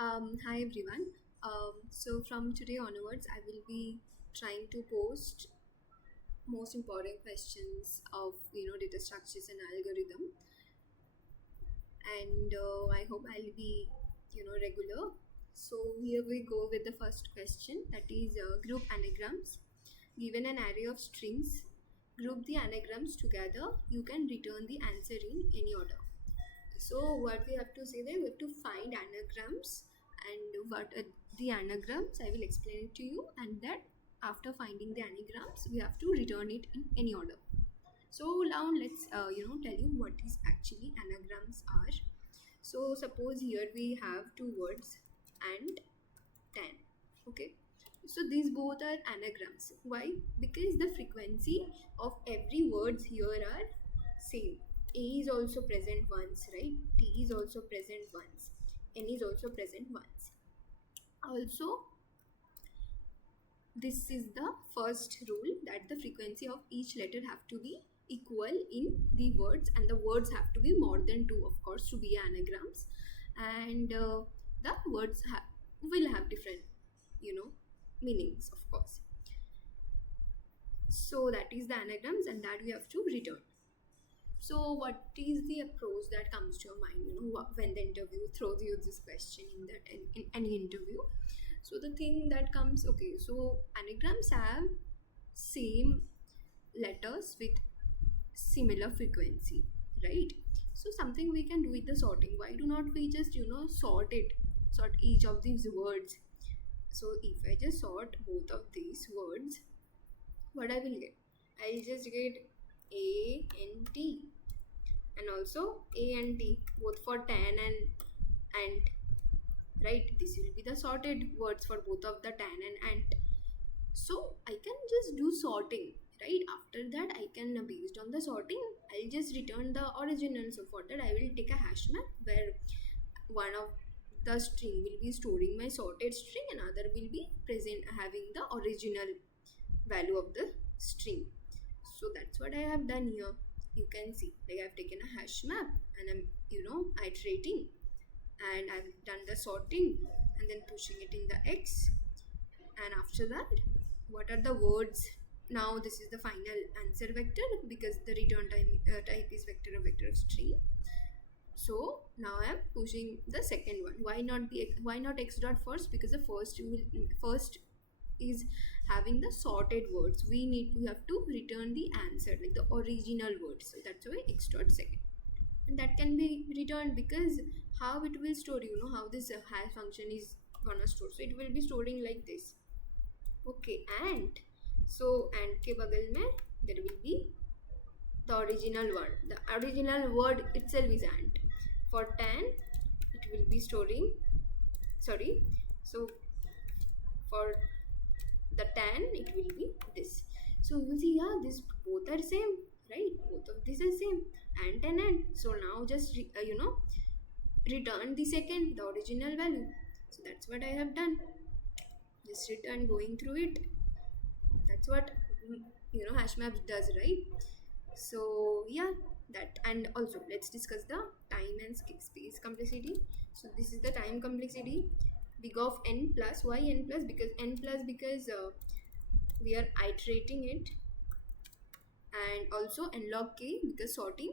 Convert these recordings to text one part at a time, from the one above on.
Hi everyone. So from today onwards, I will be trying to post most important questions of data structures and algorithm, and I hope I'll be regular. So here we go with the first question. That is group anagrams. Given an array of strings, group the anagrams together. You can return the answer in any order. So what we have to say there, we have to find anagrams, and what are the anagrams, I will explain it to you, and that after finding the anagrams, we have to return it in any order. So now let's tell you what is actually anagrams are. So suppose here we have two words and 10. Okay. So these both are anagrams. Why? Because the frequency of every words here are same. A is also present once, right? T is also present once. N is also present once. Also, this is the first rule, that the frequency of each letter have to be equal in the words, and the words have to be more than two, of course, to be anagrams. And the words will have different meanings, of course. So that is the anagrams, and that we have to return. So what is the approach that comes to your mind, when the interview throws you this question in any interview? So the thing that comes, okay, so anagrams have same letters with similar frequency, right? So something we can do with the sorting. Why do not we just sort each of these words? So if I just sort both of these words, what I will get? I'll just get A and T, and also A and T, both for tan and ant, right? This will be the sorted words for both of the tan and ant. So I can just do sorting, right? After that, I can, based on the sorting, I'll just return the original. So for that, I will take a hash map where one of the string will be storing my sorted string, and other will be present having the original value of the string. So that's what I have done here. You can see, like, I've taken a hash map, and I'm iterating, and I've done the sorting and then pushing it in the X. And after that, what are the words? Now this is the final answer vector, because the return type is vector, a vector of string. So now I am pushing the second one. Why not x dot first? Because the first is having the sorted words. We have to return the answer, like the original words. So that's why x dot second. And that can be returned, because how it will store, how this hash function is gonna store. So it will be storing like this. Okay, and so ant ke bagal mein there will be the original word. The original word itself is ant. For tan, it will be storing. Sorry. So for the tan, it will be this. So you see, yeah, this both are same, right? Both of these are same, ant and ant. So now just return the second, the original value. So that's what I have done. Just return, going through it. That's what hash maps does, right? So yeah, that. And also let's discuss the time and space complexity. So this is the time complexity, big of n plus. Why n plus? Because n plus, because we are iterating it, and also n log k, because sorting.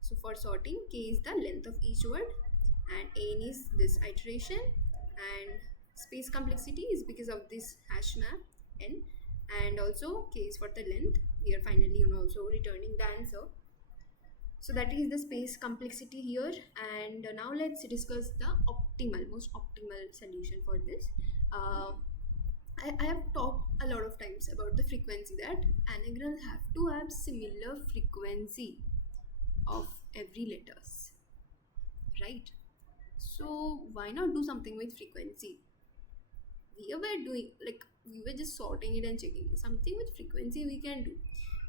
So for sorting, k is the length of each word, and n is this iteration, and space complexity is because of this hash map n, and also k is for the length. We are finally also returning the answer. So that is the space complexity here. And now let's discuss the most optimal solution for this. I have talked a lot of times about the frequency, that anagrams have to have similar frequency of every letters, right? So why not do something with frequency? We were just sorting it and checking something with frequency we can do.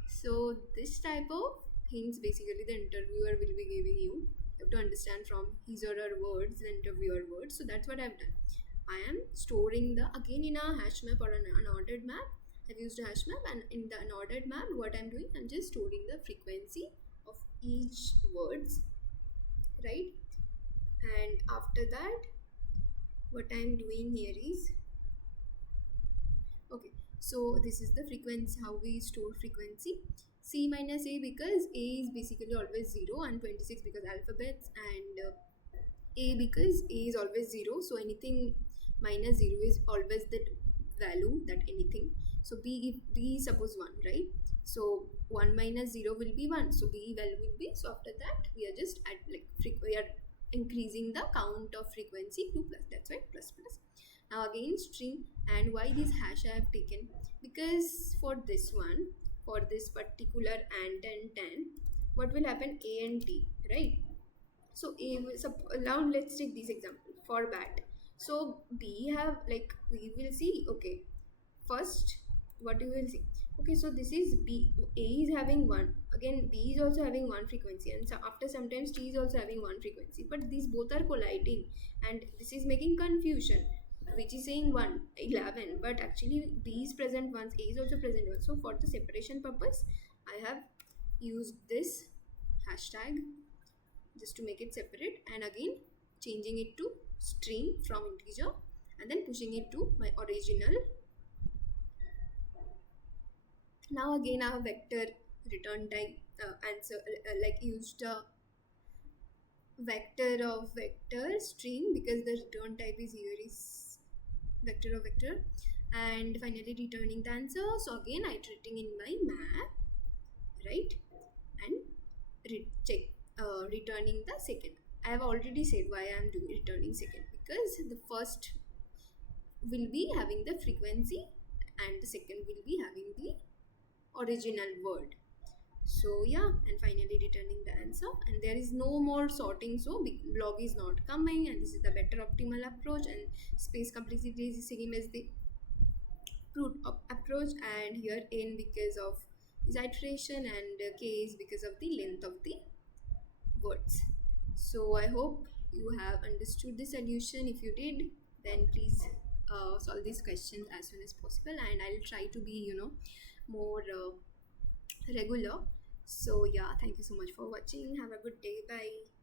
So this type of hints, basically, the interviewer will be giving you. You have to understand from his or her words, the interviewer words. So that's what I've done. I am storing the, again, in a hash map or an unordered map. I've used a hash map, and in the unordered map, what I'm doing, I'm just storing the frequency of each words, right? And after that, what I'm doing here is, okay, so this is the frequency, how we store frequency. C minus A, because A is basically always 0, and 26 because alphabets, and A because A is always 0, so anything minus 0 is always that value, that anything. So B, if B is suppose 1, right? So 1 minus 0 will be 1, so B value will be, so after that we are just at like we are increasing the count of frequency to plus, that's why plus plus. Now again string, and why this hash I have taken, because for this one, for this particular and 10, what will happen, A and T, right? So A will, now let's take this example for bat. So B have, like we will see, okay, first what you will see, okay, so this is B, A is having one, again B is also having one frequency, and so after sometimes T is also having one frequency, but these both are colliding, and this is making confusion, which is saying 1 11, but actually B is present once, A is also present once. So for the separation purpose I have used this hashtag just to make it separate, and again changing it to string from integer, and then pushing it to my original. Now again our vector return type answer, like used vector of vector string, because the return type is here is vector of vector, and finally returning the answer. So again iterating in my map, right, and check returning the second. I have already said why I am doing returning second, because the first will be having the frequency and the second will be having the original word. So yeah, and finally returning the answer, and there is no more sorting, so log is not coming, and this is the better optimal approach, and space complexity is the same as the root approach, and here n because of this iteration, and k is because of the length of the words. So I hope you have understood the solution. If you did, then please solve these questions as soon as possible, and I'll try to be, more regular. So yeah, thank you so much for watching. Have a good day. Bye.